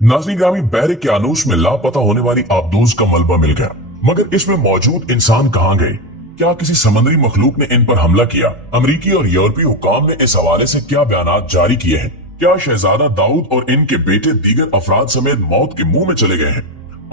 नाज़रीन ग्रामी, बहरे क्यानूस में लापता होने वाली आबदूज का मलबा मिल गया, मगर इसमें मौजूद इंसान कहाँ गए? क्या किसी समुद्री मखलूक ने इन पर हमला किया? अमरीकी और यूरोपीय हुकाम ने इस हवाले से क्या बयानात जारी किए हैं? क्या शहजादा दाऊद और इनके बेटे दीगर अफराद समेत मौत के मुंह में चले गए हैं?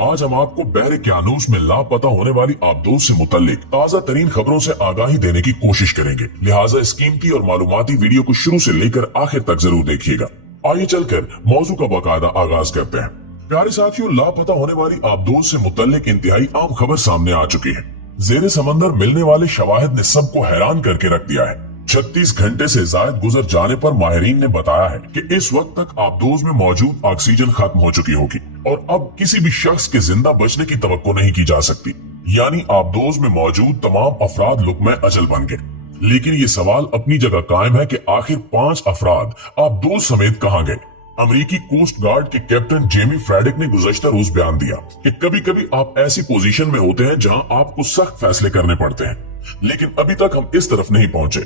आज हम आपको बहरे क्यानूस में लापता होने वाली आबदूज से मुतल्लिक ताजा तरीन खबरों से आगाही देने की कोशिश करेंगे, लिहाजा इस कीमती और मालूमाती वीडियो को शुरू से लेकर आखिर तक जरूर देखिएगा। आइए चलकर मौजू का बाकायदा आगाज करते हैं। प्यारे साथियों, लापता होने वाली आबदूज से मुतल्लिक इंतहाई आम खबर सामने आ चुकी है। जेरे समंदर मिलने वाले शवाहिद ने सबको हैरान करके रख दिया है। 36 घंटे से ज्यादा गुजर जाने पर माहिरीन ने बताया है कि इस वक्त तक आबदोज में मौजूद ऑक्सीजन खत्म हो चुकी होगी और अब किसी भी शख्स के जिंदा बचने की तवक्को नहीं की जा सकती। यानी आबदोज में मौजूद तमाम अफराद लुक़्मा अजल बन गए। लेकिन ये सवाल अपनी जगह कायम है कि आखिर 5 अफराद आबदोज समेत कहाँ गए? अमेरिकी कोस्ट गार्ड के कैप्टन जेमी फ्रेडिक ने गुज़श्ता रोज बयान दिया कि कभी कभी आप ऐसी पोजीशन में होते हैं जहां आपको सख्त फैसले करने पड़ते हैं, लेकिन अभी तक हम इस तरफ नहीं पहुंचे।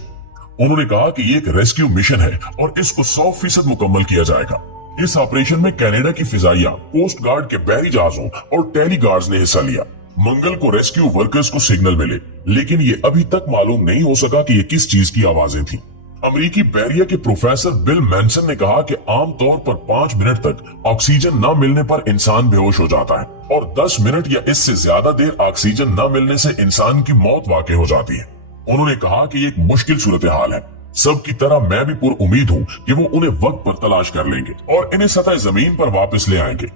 उन्होंने कहा कि ये एक रेस्क्यू मिशन है और इसको 100% मुकम्मल किया जाएगा। इस ऑपरेशन में कनाडा की फिजाइया, कोस्ट गार्ड के बहरी जहाजों और टेली गार्ड्स ने हिस्सा लिया। मंगल को रेस्क्यू वर्कर्स को सिग्नल मिले, लेकिन ये अभी तक मालूम नहीं हो सका कि ये किस चीज की आवाजें थी। अमेरिकी बैरिया के प्रोफेसर बिल मैनसन ने कहा कि आमतौर पर 5 मिनट तक ऑक्सीजन न मिलने पर इंसान बेहोश हो जाता है और 10 मिनट या इससे ज्यादा देर ऑक्सीजन न मिलने से इंसान की मौत वाक़ई हो जाती है। उन्होंने कहा कि ये एक मुश्किल सूरत हाल है। सबकी तरह मैं भी पुरउम्मीद हूँ कि वो उन्हें वक्त पर तलाश कर लेंगे और इन्हें सतह जमीन पर वापस ले आएंगे।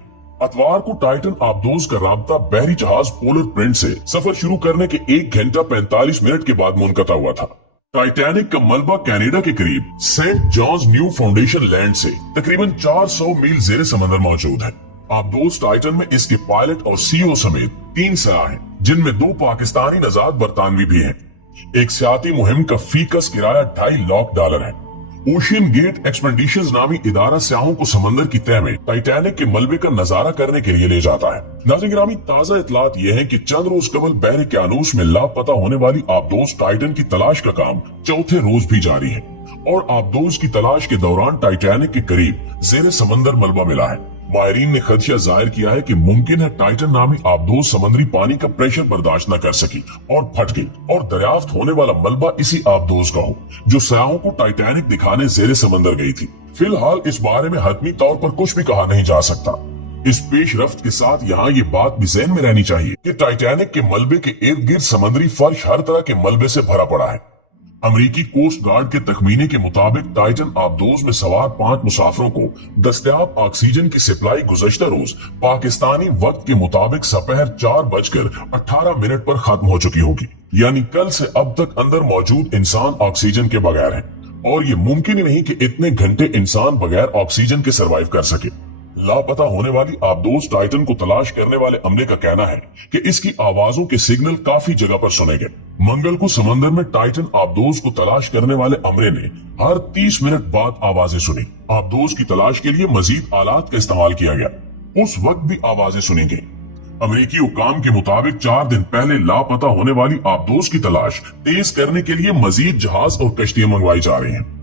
अतवार को टाइटन आबदोज का राब्ता बहरी जहाज पोलर प्रिंस से सफर शुरू करने के 1 घंटा 45 मिनट के बाद मुनक़ता हुआ था। टाइटैनिक का मलबा कनाडा के करीब Saint John's Newfoundland से तकरीबन 400 मील जेरे समंदर मौजूद है। आबदोज टाइटन में इसके पायलट और सीईओ समेत 3 सयाह हैं, जिनमें 2 पाकिस्तानी नजात बरतानवी भी हैं। एक सियाती मुहिम का फीकस किराया $2.5 लाख है। ओशियन गेट एक्सपेडिशंस नामी इदारा सयाहों को समंदर की तह में टाइटैनिक के मलबे का नजारा करने के लिए ले जाता है। नाज़रीन गिरामी, ताजा इतलात ये है कि चंद रोज कबल बहरे क्यानूस में लापता होने वाली आबदोज टाइटन की तलाश का काम चौथे रोज भी जारी है और आबदोज की तलाश के दौरान टाइटैनिक के करीब जेरे समंदर मलबा मिला है। माहिरीन ने खदशा जाहिर किया है कि मुमकिन है टाइटन नामी आबदोज समुद्री पानी का प्रेशर बर्दाश्त न कर सकी और फट गई और दरियाफ्त होने वाला मलबा इसी आबदोज का हो जो सयाहों को टाइटैनिक दिखाने जेरे समंदर गई थी। फिलहाल इस बारे में हतमी तौर पर कुछ भी कहा नहीं जा सकता। इस पेश रफ्त के साथ यहाँ ये बात भी ज़हन में रहनी चाहिए कि टाइटैनिक के मलबे के इर्द गिर्द समुद्री फर्श हर तरह के मलबे से भरा पड़ा है। अमेरिकी कोस्ट गार्ड के तखमीने के मुताबिक टाइटन आबदोज में सवार 5 मुसाफिरों को दस्तयाब ऑक्सीजन की सप्लाई गुज़श्ता रोज पाकिस्तानी वक्त के मुताबिक सपहर 4:18 पर खत्म हो चुकी होगी। यानी कल से अब तक अंदर मौजूद इंसान ऑक्सीजन के बगैर है और ये मुमकिन ही नहीं कि इतने घंटे इंसान बगैर ऑक्सीजन के सर्वाइव कर सके। लापता होने वाली आबदोज टाइटन को तलाश करने वाले अमले का कहना है कि इसकी आवाजों के सिग्नल काफी जगह पर सुने गए। मंगल को समंदर में टाइटन आबदोज को तलाश करने वाले अमले ने हर 30 मिनट बाद आवाजें सुनी। आबदोज की तलाश के लिए मजीद आलात का इस्तेमाल किया गया। उस वक्त भी आवाजें सुनी गई। अमेरिकी हुकाम के मुताबिक 4 दिन पहले लापता होने वाली आबदोज की तलाश तेज करने के लिए मजीद जहाज और कश्तियां मंगवाई जा रही हैं।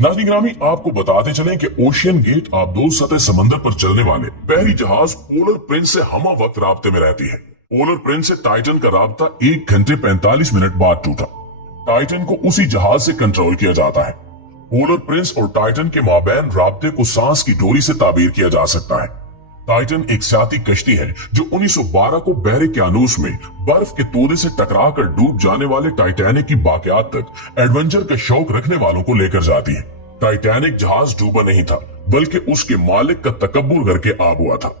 नाज़रीन गिरामी, आपको बताते चलें कि ओशियन गेट आबदोज सतह समंदर पर चलने वाले बहरी जहाज पोलर प्रिंस से हमा वक्त राब्ते में रहती है। पोलर प्रिंस से टाइटन का राब्ता 1 घंटे 45 मिनट बाद टूटा। टाइटन को उसी जहाज से कंट्रोल किया जाता है। पोलर प्रिंस और टाइटन के माबैन राब्ते को सांस की डोरी से ताबीर किया जा सकता है। टाइटन एक सियाती कश्ती है जो 1912 को बहरे क्यानूस में बर्फ के तोड़े से टकरा कर डूब जाने वाले टाइटैनिक की बाकियात तक एडवेंचर का शौक रखने वालों को लेकर जाती है। टाइटैनिक जहाज डूबा नहीं था, बल्कि उसके मालिक का तकब्बुर करके आग हुआ था।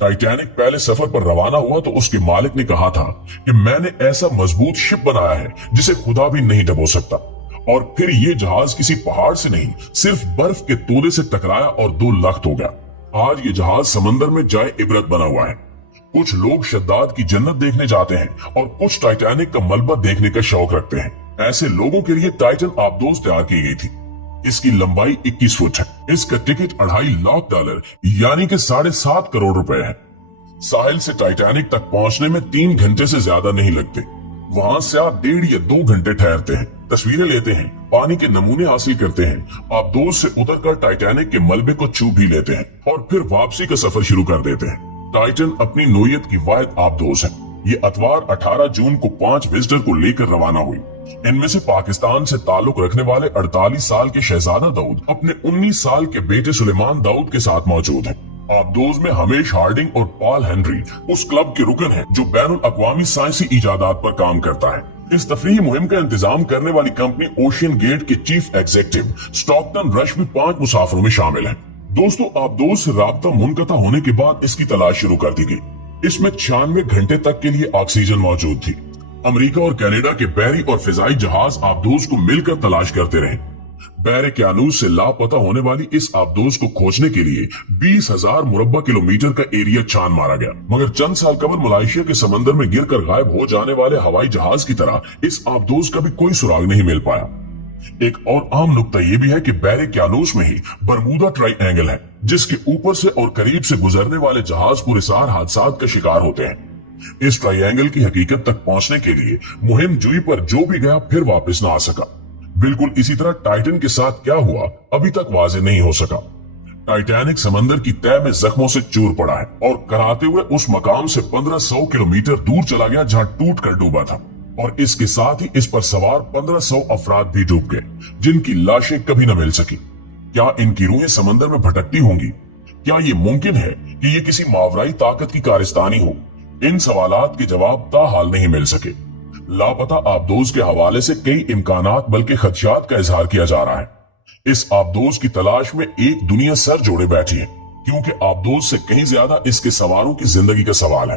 टाइटैनिक पहले सफर पर रवाना हुआ तो उसके मालिक ने कहा था कि मैंने ऐसा मजबूत शिप बनाया है जिसे खुदा भी नहीं डबो सकता। और फिर ये जहाज किसी पहाड़ से नहीं, सिर्फ बर्फ के तोड़े से टकराया और 2 लख्त हो गया। आज ये जहाज समंदर में जाए इबरत बना हुआ है। कुछ लोग शद्दाद की जन्नत देखने जाते हैं और कुछ टाइटैनिक का मलबा देखने का शौक रखते हैं। ऐसे लोगों के लिए टाइटन आबदोज तैयार की गई थी। इसकी लंबाई 21 फुट है। इसका टिकट $2.5 लाख यानी कि 7.5 करोड़ रुपए है। साहिल से टाइटैनिक तक पहुंचने में 3 घंटे से ज्यादा नहीं लगते। वहां से आप 1.5 या 2 घंटे ठहरते हैं, तस्वीरें लेते हैं पानी के नमूने हासिल करते हैं, आबदोज से उतरकर टाइटैनिक के मलबे को छू भी लेते हैं और फिर वापसी का सफर शुरू कर देते हैं। टाइटन अपनी नोयत की वाहिद आबदोज है। ये अतवार 18 जून को 5 विजिटर को लेकर रवाना हुई। इनमें से पाकिस्तान से ताल्लुक रखने वाले 48 साल के शहजादा दाऊद अपने 19 साल के बेटे सुलेमान दाऊद के साथ मौजूद है। आबदोज में हमेश हार्डिंग और पॉल हेनरी उस क्लब के रुकन हैं जो बैनुल अक़वामी साइंसी इजादात पर काम करता है। इस तफरीही मुहिम का इंतजाम करने वाली कंपनी ओशियन गेट के चीफ एग्जीक्यूटिव स्टॉकटन रश भी 5 मुसाफिरों में शामिल है। दोस्तों, आबदोज से राब्ता मुनक़ता होने के बाद इसकी तलाश शुरू कर दी गई। इसमें 96 घंटे तक के लिए ऑक्सीजन मौजूद थी। अमेरिका और कनाडा के बहरी और फिजाई जहाज आबदोज को मिलकर तलाश करते रहे। बहरे क्यानूस से लापता होने वाली इस आबदोज को खोजने के लिए 20,000 मुरब्बा किलोमीटर का एरिया छान मारा गया, मगर चंद साल कबल मलेशिया के समंदर में गिरकर गायब हो जाने वाले हवाई जहाज की तरह इस आबदोज का भी कोई सुराग नहीं मिल पाया। एक और आम नुक्ता यह भी है कि बहरे क्यानूस में ही बरमूदा ट्राइएंगल है, जिसके ऊपर से और करीब से गुजरने वाले जहाज पुरसार हादसात का शिकार होते हैं। इस ट्राइएंगल की हकीकत तक पहुंचने के लिए मुहिम जुई पर जो भी गया फिर वापस न आ सका। बिल्कुल इसी तरह टाइटन के साथ क्या हुआ अभी तक वाज़ेह नहीं हो सका। टाइटैनिक समंदर की तह में जख्मों से चूर पड़ा है और कराते हुए उस मकाम से 1500 किलोमीटर दूर चला गया जहां टूट कर डूबा था, और इसके साथ ही इस पर सवार 1500 अफराद भी डूब गए, जिनकी लाशें कभी न मिल सकी। क्या इनकी रूहें समंदर में भटकती होंगी? क्या ये मुमकिन है कि ये किसी मावराई ताकत की कारस्तानी हो? इन सवालात के जवाब ताहाल नहीं मिल सके। लापता आबदोज के हवाले से कई इम्कानात बल्कि खदशात का इजहार किया जा रहा है। इस आबदोज की तलाश में एक दुनिया सर जोड़े बैठी है, क्योंकि आबदोज से कहीं ज्यादा इसके सवारों की जिंदगी का सवाल है।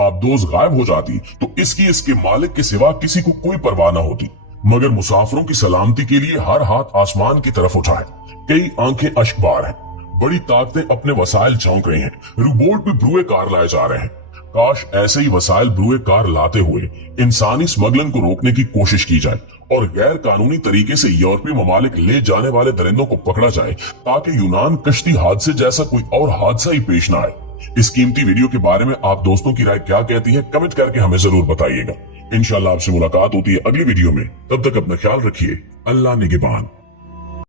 आबदोज गायब हो जाती तो इसके मालिक के सिवा किसी को कोई परवाह न होती, मगर मुसाफिरों की सलामती के लिए हर हाथ आसमान की तरफ उठा है। कई आंखें अश्कबार हैं, बड़ी ताकतें अपने वसाइल झोंक रही हैं, रोबोट भी ब्रुए कार लाए जा रहे हैं। काश ऐसे ही वसाइल ब्रुए कार लाते हुए इंसानी स्मगलिंग को रोकने की कोशिश की जाए और गैर कानूनी तरीके से यूरोपीय ममालिक ले जाने वाले दरिंदों को पकड़ा जाए, ताकि यूनान कश्ती हादसे जैसा कोई और हादसा ही पेश न आए। इस कीमती वीडियो के बारे में आप दोस्तों की राय क्या कहती है, कमेंट करके हमें जरूर बताइएगा। इंशाल्लाह आपसे मुलाकात होती है अगली वीडियो में। तब तक अपना ख्याल रखिए। अल्लाह निगहबान।